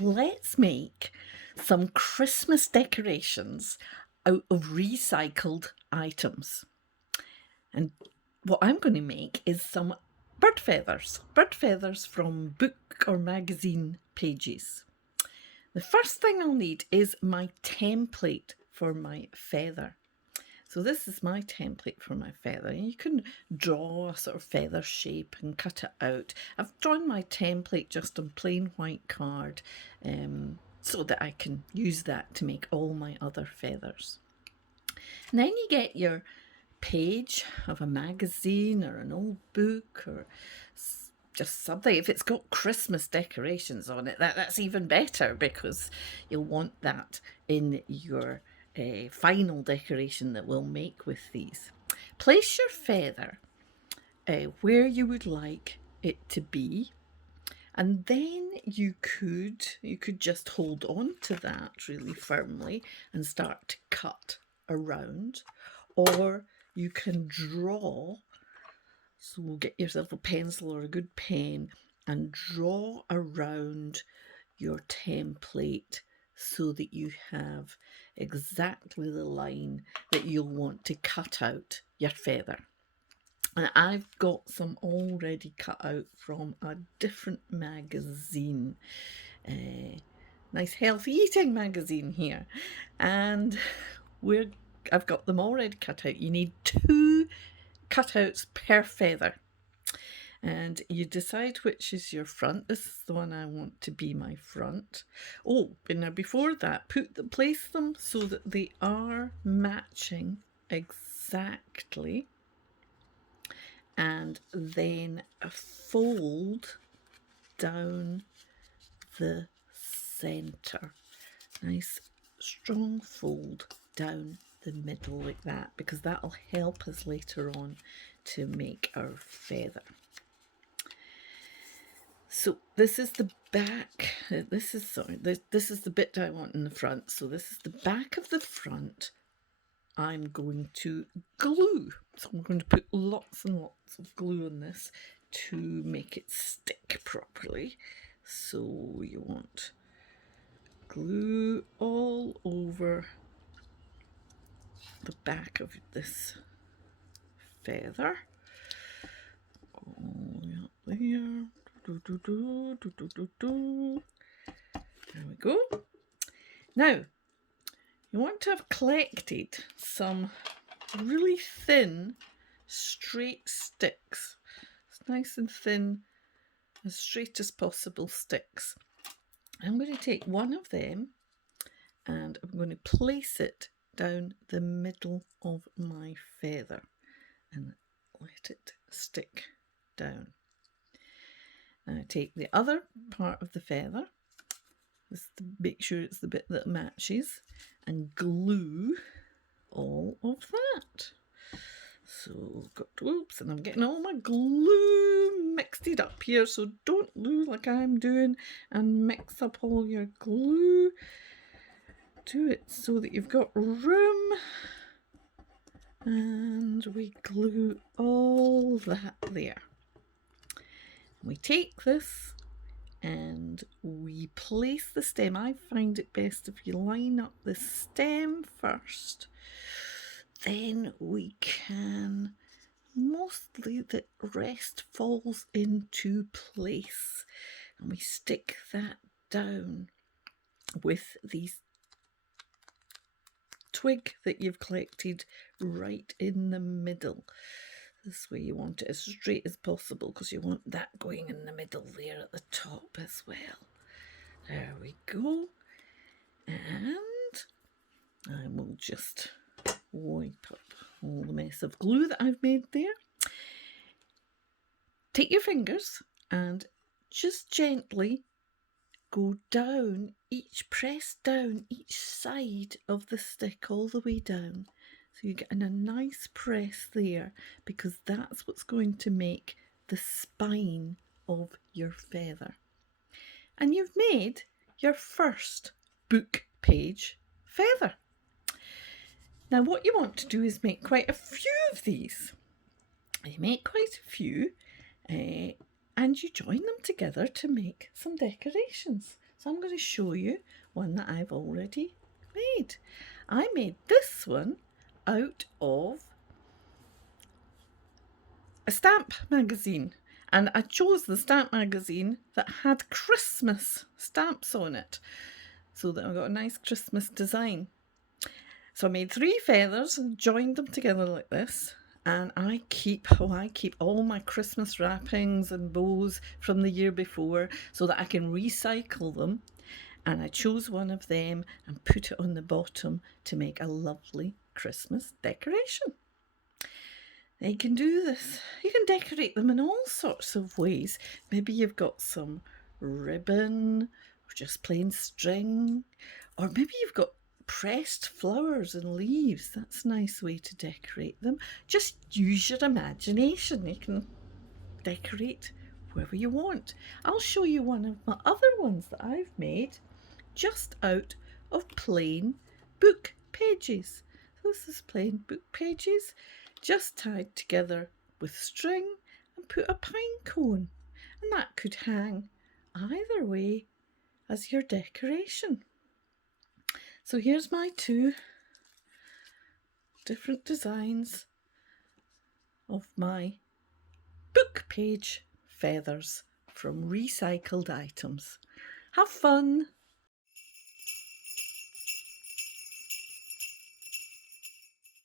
let's make some Christmas decorations out of recycled items. And what I'm going to make is some bird feathers from book or magazine pages. The first thing I'll need is my template for my feather. So this is my template for my feather. You can draw a sort of feather shape and cut it out. I've drawn my template just on plain white card so that I can use that to make all my other feathers. And then you get your page of a magazine or an old book or just something. If it's got Christmas decorations on it, that's even better because you'll want that in your final decoration that we'll make with these. Place your feather where you would like it to be, and then you could just hold on to that really firmly and start to cut around, or you can draw. So get yourself a pencil or a good pen and draw around your template so that you have exactly the line that you'll want to cut out your feather. And I've got some already cut out from a different magazine, nice healthy eating magazine here, and I've got them already cut out. You need 2 cutouts per feather. And you decide which is your front. This is the one I want to be my front. Oh, but now before that, place them so that they are matching exactly. And then fold down the centre. Nice strong fold down the middle like that, because that'll help us later on to make our feather. So this is the back. This is the bit I want in the front. So this is the back of the front. I'm going to glue. So I'm going to put lots and lots of glue on this to make it stick properly. So you want glue all over the back of this feather. All the way up there. There we go. Now, you want to have collected some really thin, straight sticks. It's nice and thin, as straight as possible sticks. I'm going to take one of them and I'm going to place it down the middle of my feather and let it stick down. Now take the other part of the feather, make sure it's the bit that matches, and glue all of that. So, oops, and I'm getting all my glue mixed it up here, so don't glue like I'm doing and mix up all your glue. Do it so that you've got room, and we glue all that there. We take this and we place the stem. I find it best if you line up the stem first. Then we can, mostly the rest falls into place. And we stick that down with these twig that you've collected right in the middle. This way you want it as straight as possible because you want that going in the middle there at the top as well. There we go. And I will just wipe up all the mess of glue that I've made there. Take your fingers and just gently go down, press down each side of the stick all the way down. So you're getting a nice press there because that's what's going to make the spine of your feather. And you've made your first book page feather. Now what you want to do is make quite a few of these. You make quite a few and you join them together to make some decorations. So I'm going to show you one that I've already made. I made this one out of a stamp magazine, and I chose the stamp magazine that had Christmas stamps on it, so that I got a nice Christmas design. So I made 3 feathers and joined them together like this. And I keep all my Christmas wrappings and bows from the year before so that I can recycle them. And I chose one of them and put it on the bottom to make a lovely Christmas decoration. Now you can do this. You can decorate them in all sorts of ways. Maybe you've got some ribbon or just plain string, or maybe you've got pressed flowers and leaves. That's a nice way to decorate them. Just use your imagination. You can decorate wherever you want. I'll show you one of my other ones that I've made just out of plain book pages. So this is plain book pages just tied together with string and put a pine cone, and that could hang either way as your decoration. So here's my 2 different designs of my book page feathers from recycled items. Have fun!